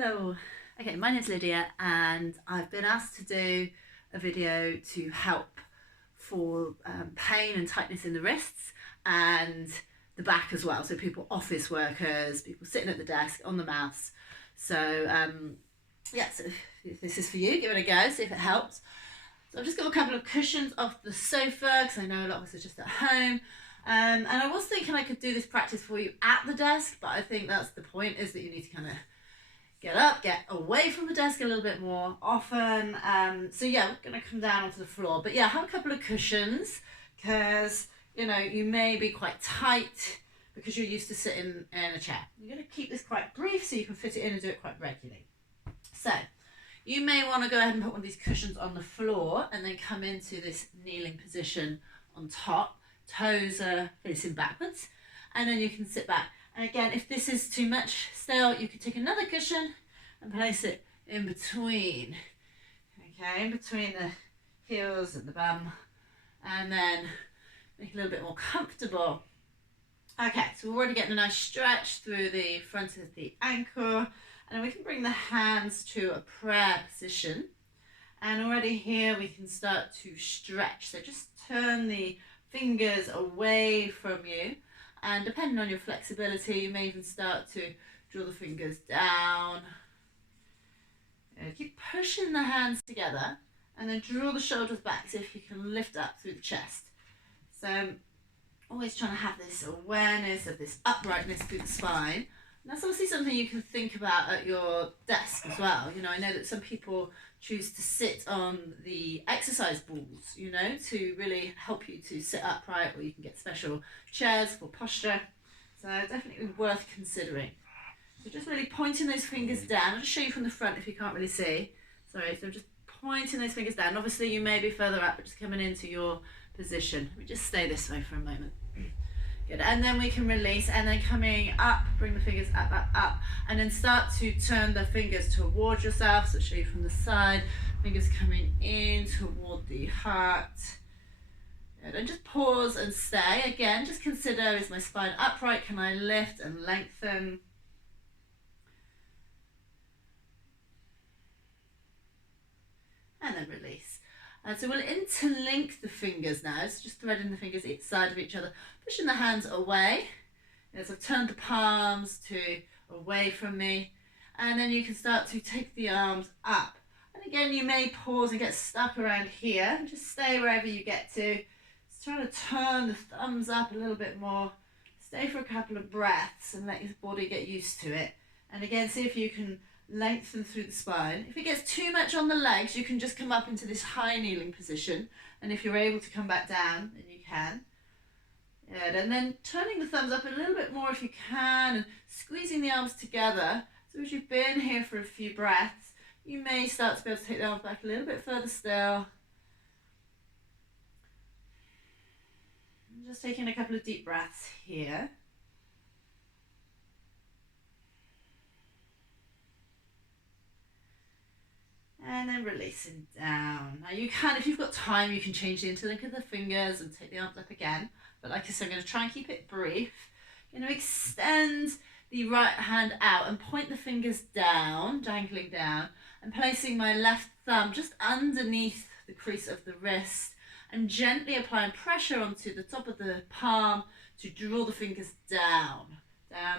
Hello. Okay, my name's Lydia and I've been asked to do a video to help for pain and tightness in the wrists and the back as well. So people, office workers, people sitting at the desk, on the mouse. So yeah, so if this is for you, give it a go, see if it helps. So I've just got a couple of cushions off the sofa because I know a lot of us are just at home. And I was thinking I could do this practice for you at the desk, but I think that's the point, is that you need to kind of get up, get away from the desk a little bit more often. So yeah, we're going to come down onto the floor. But yeah, have a couple of cushions because, you know, you may be quite tight because you're used to sitting in a chair. You're going to keep this quite brief so you can fit it in and do it quite regularly. So you may want to go ahead and put one of these cushions on the floor and then come into this kneeling position on top. Toes are facing backwards, and then you can sit back. And again, if this is too much still, you could take another cushion and place it in between. Okay, in between the heels and the bum, and then make it a little bit more comfortable. Okay, so we're already getting a nice stretch through the front of the ankle, and then we can bring the hands to a prayer position. And already here we can start to stretch. So just turn the fingers away from you, and depending on your flexibility, you may even start to draw the fingers down. Keep pushing the hands together, and then draw the shoulders back so if you can lift up through the chest. So always trying to have this awareness of this uprightness through the spine. And that's obviously something you can think about at your desk as well. You know, I know that some people choose to sit on the exercise balls, you know, to really help you to sit upright, or you can get special chairs for posture. So definitely worth considering. So just really pointing those fingers down. I'll just show you from the front if you can't really see. Sorry, so just pointing those fingers down. Obviously you may be further up, but just coming into your position. We just stay this way for a moment. Good. And then we can release, and then coming up, bring the fingers up, up, up, and then start to turn the fingers towards yourself. So show you from the side, fingers coming in toward the heart. Good. And just pause and stay. Again, just consider, is my spine upright? Can I lift and lengthen? And then release. So we'll interlink the fingers now. So just threading the fingers each side of each other, pushing the hands away. As I've turned the palms to away from me. And then you can start to take the arms up. And again, you may pause and get stuck around here. Just stay wherever you get to. Just try to turn the thumbs up a little bit more. Stay for a couple of breaths and let your body get used to it. And again, see if you can lengthen through the spine. If it gets too much on the legs, you can just come up into this high kneeling position, and if you're able to come back down, then you can. Good. And then turning the thumbs up a little bit more if you can, and squeezing the arms together. So as you've been here for a few breaths, you may start to be able to take the arms back a little bit further still. Just taking a couple of deep breaths here. And then releasing down. Now you can, if you've got time, you can change the interlink of the fingers and take the arms up again. But like I said, I'm going to try and keep it brief. You're going to extend the right hand out and point the fingers down, dangling down, and placing my left thumb just underneath the crease of the wrist, and gently applying pressure onto the top of the palm to draw the fingers down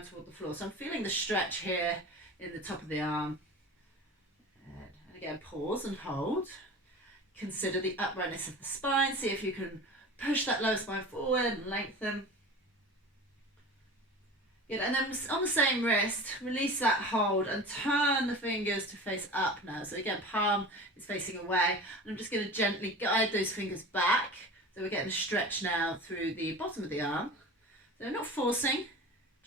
toward the floor. So I'm feeling the stretch here in the top of the arm. Again, pause and hold. Consider the uprightness of the spine. See if you can push that lower spine forward and lengthen. Good. And then on the same wrist, release that hold and turn the fingers to face up now. So again, palm is facing away. And I'm just going to gently guide those fingers back. So we're getting a stretch now through the bottom of the arm. So not forcing,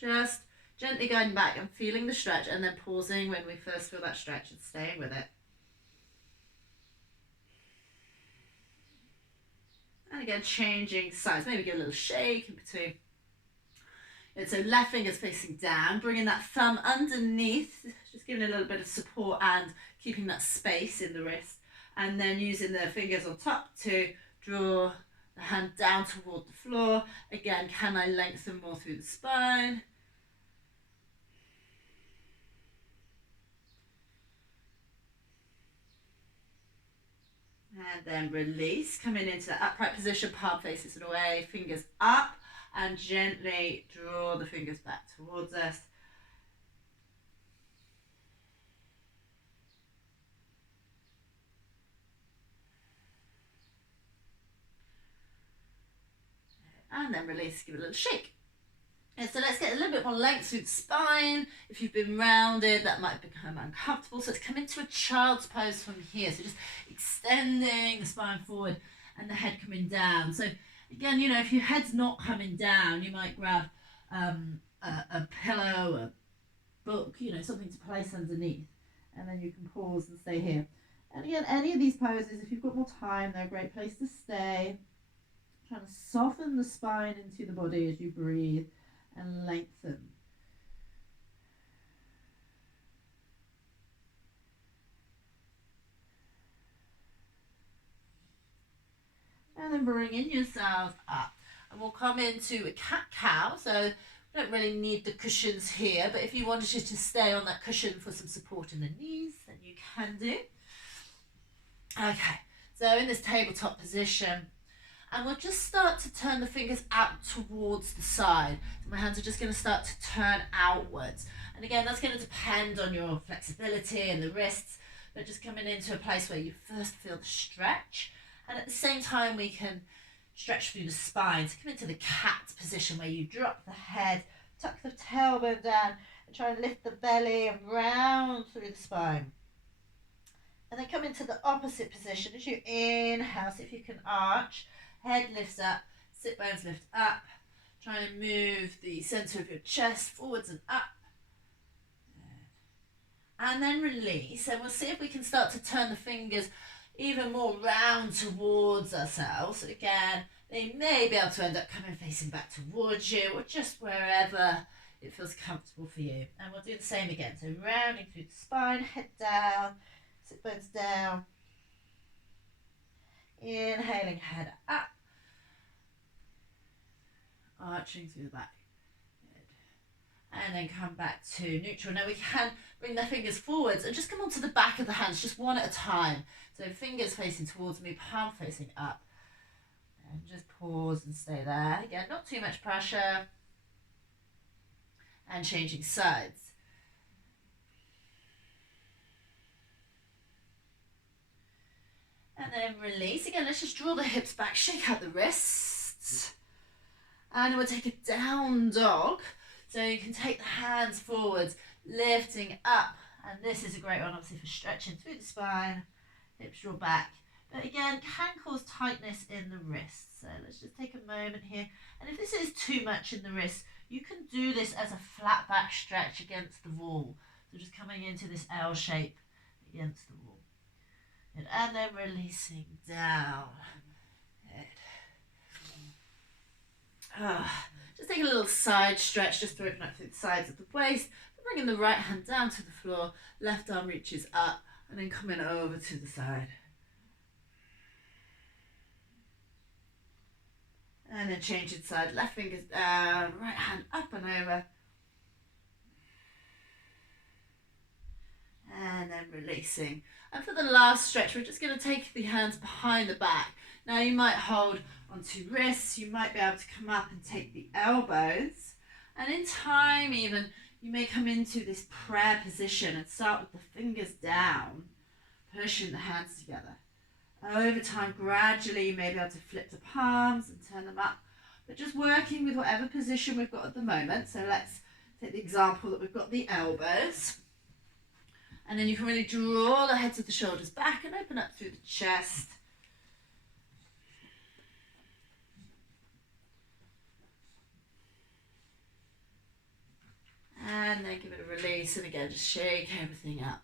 just gently guiding back and feeling the stretch, and then pausing when we first feel that stretch and staying with it. And again, changing sides. Maybe get a little shake in between. And so left finger's facing down, bringing that thumb underneath, just giving a little bit of support and keeping that space in the wrist. And then using the fingers on top to draw the hand down toward the floor. Again, can I lengthen more through the spine? And then release, coming into the upright position, palm faces away, fingers up, and gently draw the fingers back towards us. And then release, give it a little shake. And so let's get a little bit more length through the spine. If you've been rounded, that might become uncomfortable. So let's come into a child's pose from here. So just extending the spine forward and the head coming down. So again, you know, if your head's not coming down, you might grab a pillow, a book, you know, something to place underneath. And then you can pause and stay here. And again, any of these poses, if you've got more time, they're a great place to stay. Trying to soften the spine into the body as you breathe and lengthen. And then bringing yourself up. And we'll come into a cat-cow. So we don't really need the cushions here, but if you wanted to stay on that cushion for some support in the knees, then you can do. Okay, so in this tabletop position, and we'll just start to turn the fingers out towards the side. So my hands are just going to start to turn outwards. And again, that's going to depend on your flexibility and the wrists, but just coming into a place where you first feel the stretch. And at the same time, we can stretch through the spine. So come into the cat position where you drop the head, tuck the tailbone down, and try and lift the belly and round through the spine. And then come into the opposite position as you inhale, see if you can arch. Head lifts up, sit bones lift up. Try and move the center of your chest forwards and up. And then release. And we'll see if we can start to turn the fingers even more round towards ourselves. Again, they may be able to end up coming facing back towards you or just wherever it feels comfortable for you. And we'll do the same again. So rounding through the spine, head down, sit bones down. Inhaling, head up. Arching through the back. Good. And then come back to neutral. Now we can bring the fingers forwards and just come onto the back of the hands, just one at a time. So fingers facing towards me, palm facing up. And just pause and stay there. Again, not too much pressure. And changing sides. And then release. Again, let's just draw the hips back, shake out the wrists. And we'll take a down dog. So you can take the hands forwards, lifting up. And this is a great one, obviously, for stretching through the spine. Hips draw back. But again, can cause tightness in the wrists. So let's just take a moment here. And if this is too much in the wrist, you can do this as a flat back stretch against the wall. So just coming into this L shape against the wall. Good. And then releasing down. Good. Just take a little side stretch just to open up through the sides of the waist. Bringing the right hand down to the floor, left arm reaches up, and then coming over to the side. And then changing side, left fingers down, right hand up and over. And then releasing. And for the last stretch, we're just going to take the hands behind the back. Now you might hold onto wrists, you might be able to come up and take the elbows. And in time even, you may come into this prayer position and start with the fingers down, pushing the hands together. Over time, gradually, you may be able to flip the palms and turn them up, but just working with whatever position we've got at the moment. So let's take the example that we've got the elbows. And then you can really draw the heads of the shoulders back and open up through the chest. And then give it a release, and again, just shake everything up.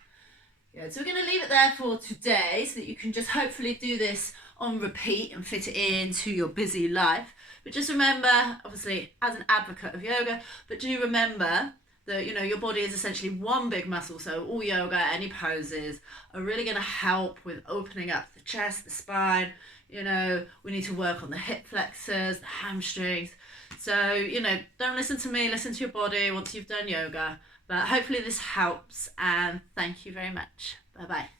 Good. So we're going to leave it there for today so that you can just hopefully do this on repeat and fit it into your busy life. But just remember, obviously, as an advocate of yoga, but do remember that, you know, your body is essentially one big muscle. So all yoga, any poses are really going to help with opening up the chest, the spine. You know, we need to work on the hip flexors, the hamstrings. So, you know, don't listen to me, listen to your body once you've done yoga. But hopefully this helps, and thank you very much. Bye-bye.